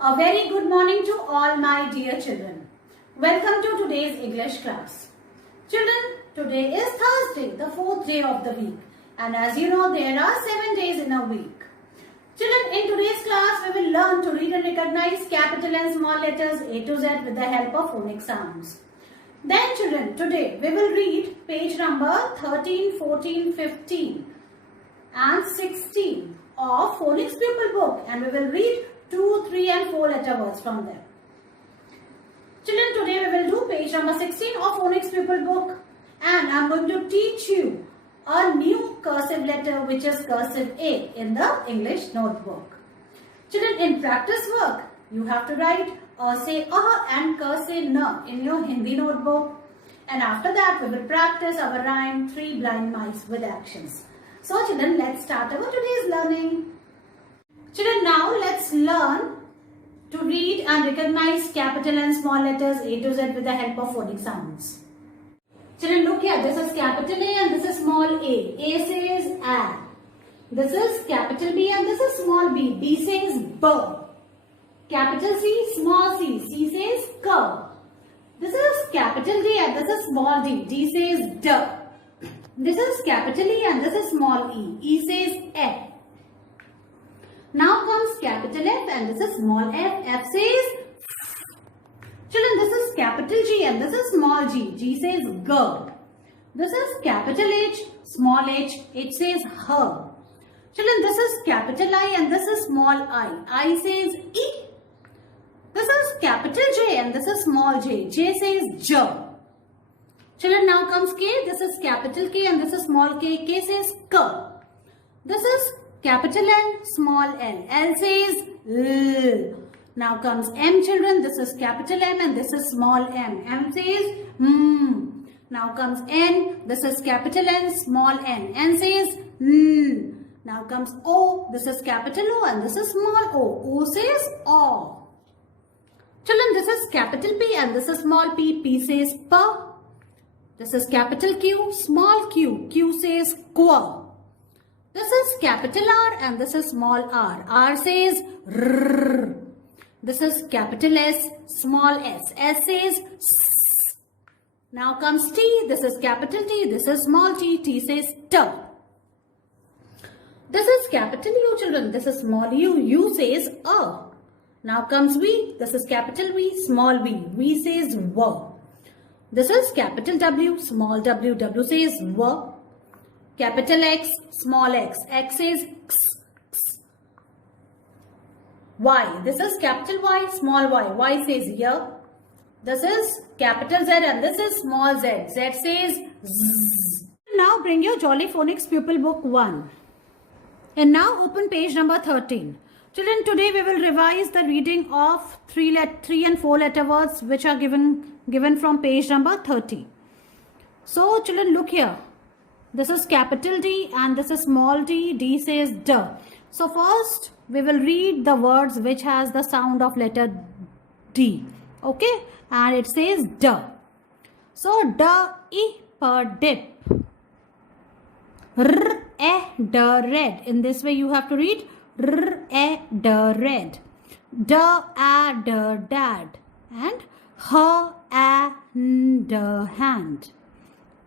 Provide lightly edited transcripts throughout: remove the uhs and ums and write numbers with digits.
A very good morning to all my dear children. Welcome to today's English class. Children, today is Thursday, the 4th day of the week. And as you know, there are 7 days in a week. Children, in today's class, we will learn to read and recognize capital and small letters A to Z with the help of phonic sounds. Then children, today we will read page number 13, 14, 15 and 16 of Phonics Pupil book, and we will read 2, 3 and 4 letter words from them. Children, today we will do page number 16 of Phonics Pupil book, and I am going to teach you a new cursive letter which is cursive A in the English notebook. Children, in practice work, you have to write say and say na in your Hindi notebook, and after that we will practice our rhyme 3 blind mice with actions. So children, let's start our today's learning. Children, now let's learn to read and recognize capital and small letters A to Z with the help of phonic sounds. Children, look here. This is capital A and this is small a. A says A. This is capital B and this is small b. B says B. Capital C, small c. C says K. This is capital D and this is small d. D says D. This is capital E and this is small e. E says F. Now comes capital F and this is small f. F says F. Children, this is capital G and this is small g. G says G. This is capital H, small h. H says H. Children, this is capital I and this is small I. I says E. This is capital J and this is small j. J says J. Children, now comes K. This is capital K and this is small k. K says K. This is capital L, small l. L says L. Now comes M, children. This is capital M and this is small m. M says M. Now comes N. This is capital N, small n. N says N. Now comes O. This is capital O and this is small o. O says O. Children, this is capital P and this is small p. P says P. This is capital Q, small q. Q says Qu. This is capital R and this is small r. R says R. This is capital S, small s. S says S. Now comes T. This is capital T. This is small t. T says T. This is capital U, children. This is small u. U says A. Now comes V. This is capital V, small v. V says W. This is capital W, small w. W says W. Capital X, small x. X says X. X. Y. This is capital Y, small y. Y says Y. This is capital Z and this is small z. Z says Z. Now bring your Jolly Phonics Pupil Book 1. And now open page number 13. Children, today we will revise the reading of 3 and 4 letter words which are given from page number 30. So children, look here. This is capital D and this is small d. D says D. So first we will read the words which has the sound of letter D. Okay. And it says D. So D, I, per dip. R, E, D, red. In this way you have to read R, E, D, red. D, A, D, dad. And H, A, N, D, hand.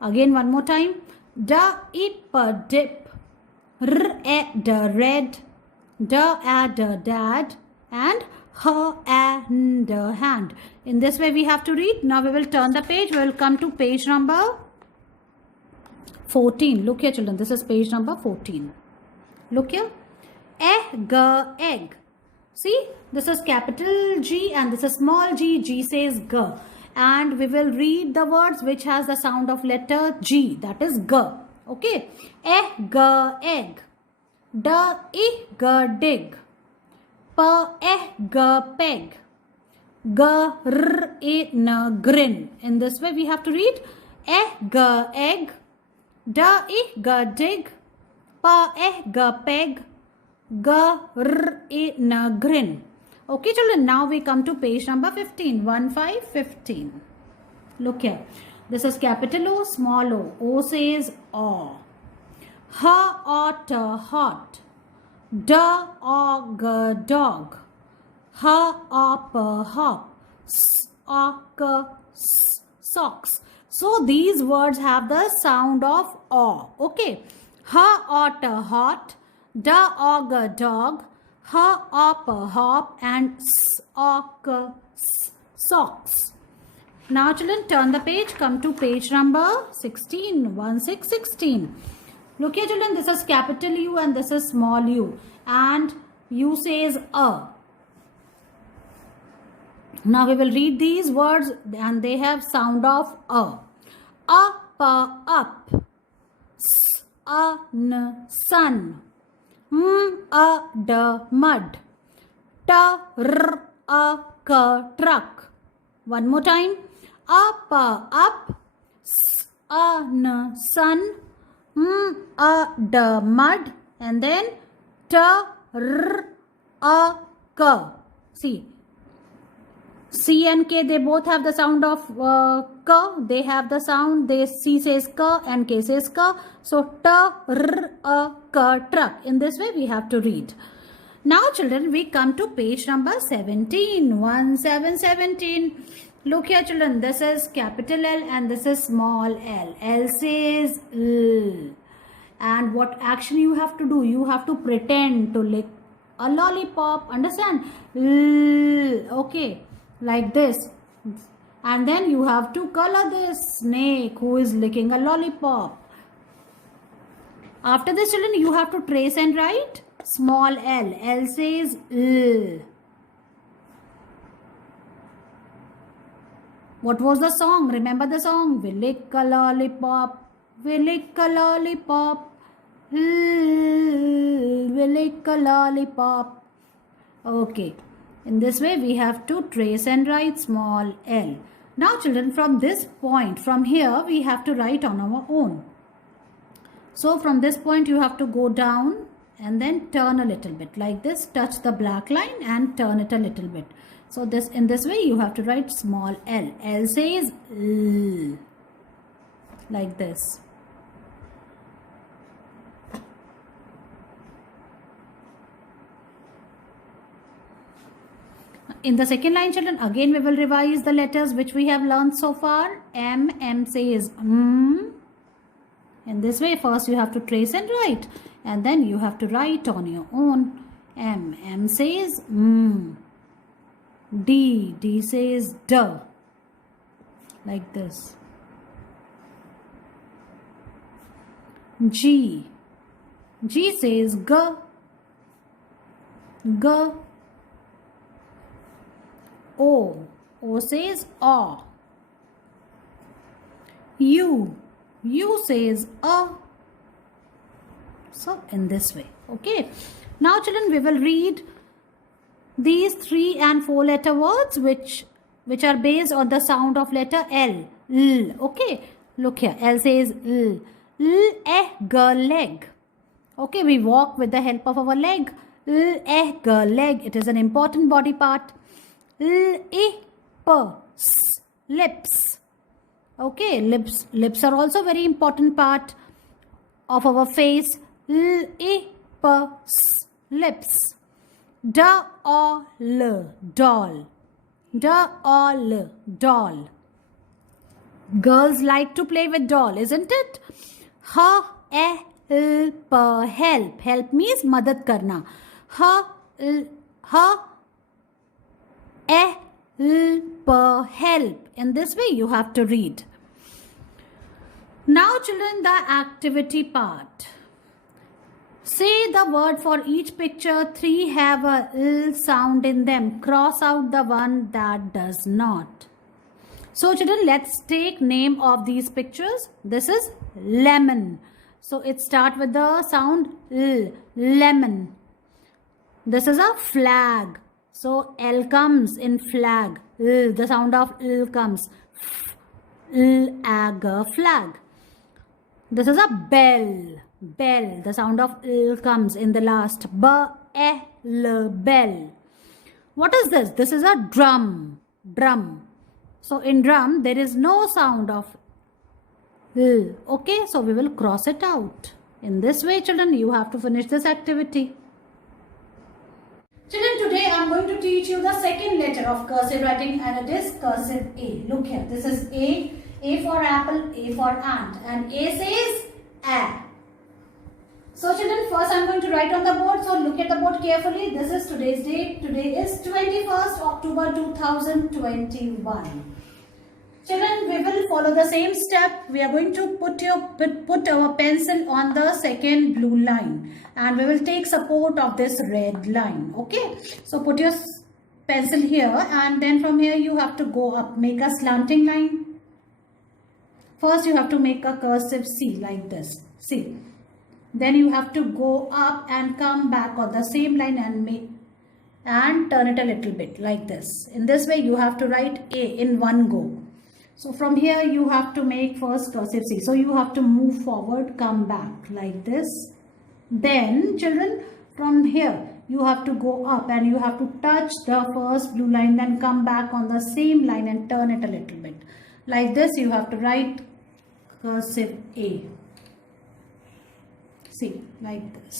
Again one more time. D, I, per dip. R, E, D, red. D, A, D, dad. And H, A, N, D, hand. In this way we have to read. Now we will turn the page. We will come to page number 14. Look here, children. This is page number 14. Look here. Egg. See, this is capital G and this is small g. G says G. And we will read the words which has the sound of letter G. That is G. Okay. Egg. Dig. Peg. Grin. In this way we have to read egg. Dig. Peg. Grin. Okay, children. Now we come to page number 15. 15. Look here. This is capital O, small o. O says O. Hot. Dog. Hop, hop. Sock, socks. So these words have the sound of O. Okay. Otter, hot. Dog, dog. Hop, hop. And sock, socks. Now children, turn the page. Come to page number 16. 16. Look here children, this is capital U and this is small u. And U says a. Now we will read these words and they have sound of a. Up, up. Sun. Mud. Truck. One more time. Up, up. Sun. Mud. And then See. C and K, they both have the sound of K. They have the sound. C says K and K says K. So, truck. In this way, we have to read. Now, children, we come to page number 17. 17. Look here, children. This is capital L and this is small l. L says L. And what action you have to do? You have to pretend to lick a lollipop. Understand? L. Okay. Like this. And then you have to color this snake who is licking a lollipop. After this, children, you have to trace and write small l. L says L. What was the song? Remember the song? We lick a lollipop. We lick a lollipop. We lick a lollipop. Okay. In this way, we have to trace and write small l. Now, children, from this point, from here, we have to write on our own. So, from this point, you have to go down and then turn a little bit like this. Touch the black line and turn it a little bit. So, in this way, you have to write small l. L says L. Like this. In the second line, children, again we will revise the letters which we have learned so far. M says M. In this way, first you have to trace and write. And then you have to write on your own. M says M. D says D. Like this. G says G. O says A. U says A. So, in this way. Okay. Now, children, we will read these 3 and 4 letter words which are based on the sound of letter L. L. Okay. Look here. L says L. Leg. Okay. We walk with the help of our leg. Leg. It is an important body part. Lips. Okay, lips are also very important part of our face. Lips. Doll. Girls like to play with doll, isn't it? Help. Help means madad karna. Help. In this way, you have to read. Now, children, the activity part. Say the word for each picture. 3 have a L sound in them. Cross out the one that does not. So, children, let's take name of these pictures. This is lemon. So, it starts with the sound L. Lemon. This is a flag. So, L comes in flag. L, the sound of L comes. Flag. This is a bell. Bell. The sound of L comes in the last. Bell. What is this? This is a drum. So, in drum, there is no sound of L. Okay, so we will cross it out. In this way, children, you have to finish this activity. Children, today I'm going to teach you the second letter of cursive writing, and it is cursive A. Look here, this is A for apple, A for ant, and A says A. So children, first I'm going to write on the board. So look at the board carefully. This is today's date. Today is 21st October 2021. Children, we will follow the same step. We are going to put our pencil on the second blue line, and we will take support of this red line. Okay. So put your pencil here, and then from here you have to go up. Make a slanting line. First you have to make a cursive C like this. See. Then you have to go up and come back on the same line and turn it a little bit like this. In this way you have to write A in one go. So from here you have to make first cursive C. So you have to move forward, come back like this. Then children, from here you have to go up and you have to touch the first blue line, then come back on the same line and turn it a little bit. Like this you have to write cursive A. See, like this.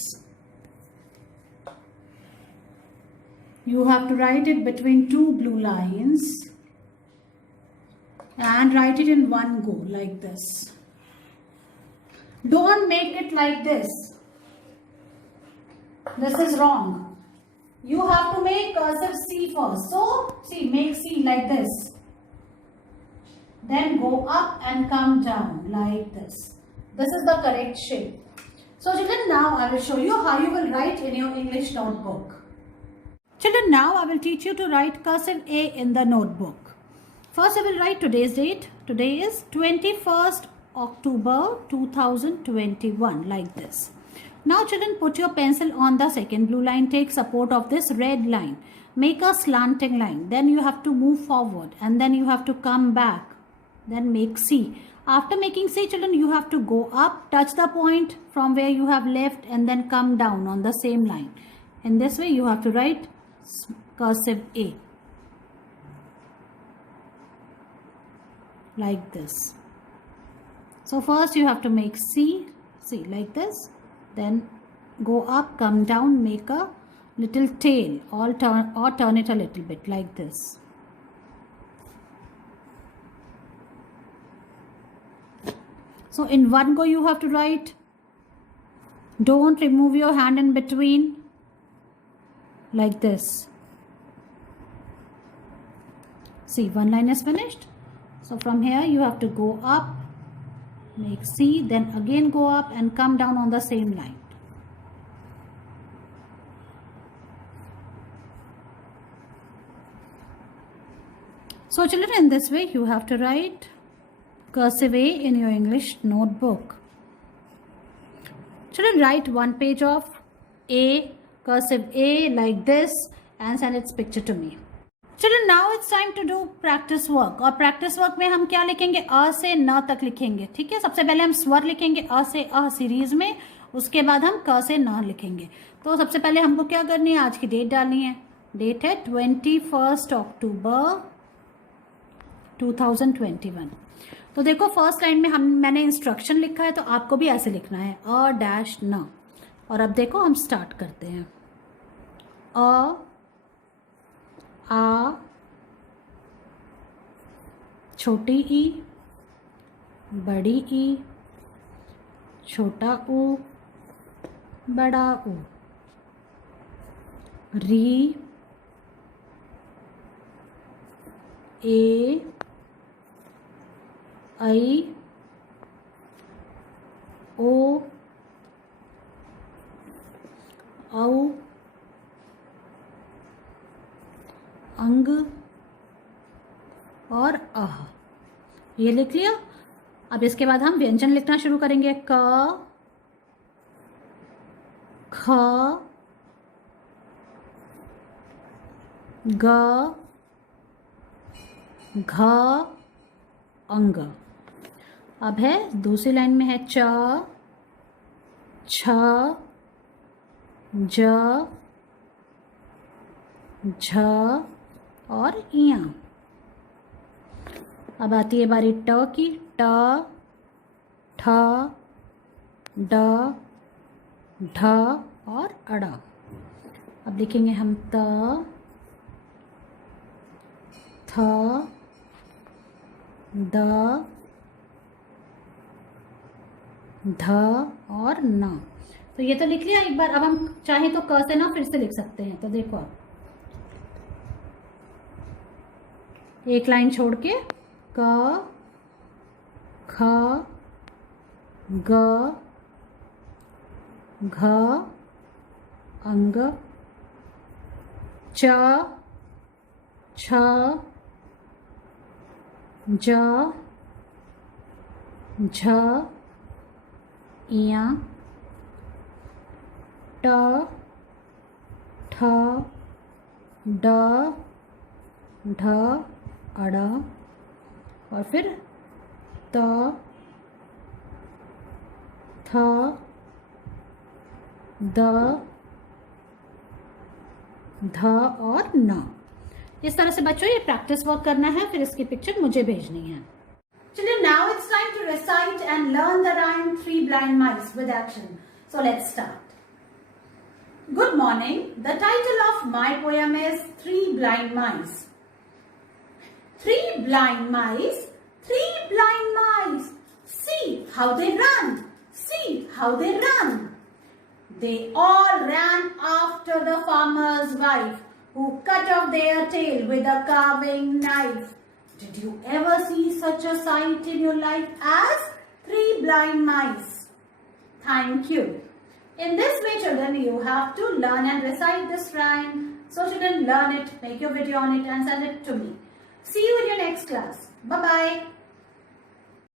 You have to write it between two blue lines and write it in one go like this. Don't make it like this. This is wrong. You have to make cursive C first. So, see, make C like this. Then go up and come down like this. This is the correct shape. So children, now I will show you how you will write in your English notebook. Children, now I will teach you to write cursive A in the notebook. First I will write today's date. Today is 21st October 2021 like this. Now children, put your pencil on the second blue line. Take support of this red line. Make a slanting line. Then you have to move forward and then you have to come back. Then make C. After making C, children, you have to go up, touch the point from where you have left and then come down on the same line. In this way, you have to write cursive A. Like this. So first you have to make C, like this. Then go up, come down, make a little tail or turn it a little bit like this. So in one go you have to write. Don't remove your hand in between. Like this. See, one line is finished. So from here you have to go up, make C, then again go up and come down on the same line. So children, in this way you have to write cursive A in your English notebook. Children, write one page of A, cursive A like this and send its picture to me. Children, now it's time to do practice work. और practice work में हम क्या लिखेंगे? अ से न तक लिखेंगे. ठीक है, सबसे पहले हम स्वर लिखेंगे अ से अ सीरीज में, उसके बाद हम क से न लिखेंगे. तो सबसे पहले हमको क्या करनी है? आज की डेट डालनी है. डेट है 21 अक्टूबर 2021. तो देखो फर्स्ट लाइन में मैंने इंस्ट्रक्शन लिखा है, तो आपको भी ऐसे लिखना है अ डैश न. और अब देखो हम स्टार्ट करते हैं. अ, आ, छोटी ई, बड़ी ई, छोटा ऊ, बड़ा ऊ, री, ए, आई, ओ, औ, अंग और अह. ये लिख लिया. अब इसके बाद हम व्यंजन लिखना शुरू करेंगे. क, ख, ग, घ, अंग. अब है दूसरी लाइन में है च, छ, ज, झ और इया. अब आती है बारी ट की. ट, ठ, ड, ढ और अड़ा. अब लिखेंगे हम त, थ, द, ध और न। तो ये तो लिख लिया एक बार। अब हम चाहें तो क से ना फिर से लिख सकते हैं। तो देखो आप एक लाइन छोड़ के क, ख, ग, घ, अंग, च, छ, ज, झ, इया, ट, ठ, ड, ढ, अड़ और फिर त, थ, द, ध और न। इस तरह से बच्चों ये प्रैक्टिस वर्क करना है, फिर इसकी पिक्चर मुझे भेजनी है। Children, now it's time to recite and learn the rhyme Three Blind Mice with action. So let's start. Good morning. The title of my poem is Three Blind Mice. Three blind mice, three blind mice. See how they run. See how they run. They all ran after the farmer's wife, who cut off their tail with a carving knife. Did you ever see such a sight in your life as three blind mice? Thank you. In this way, children, you have to learn and recite this rhyme. So children, learn it, make your video on it and send it to me. See you in your next class. Bye-bye.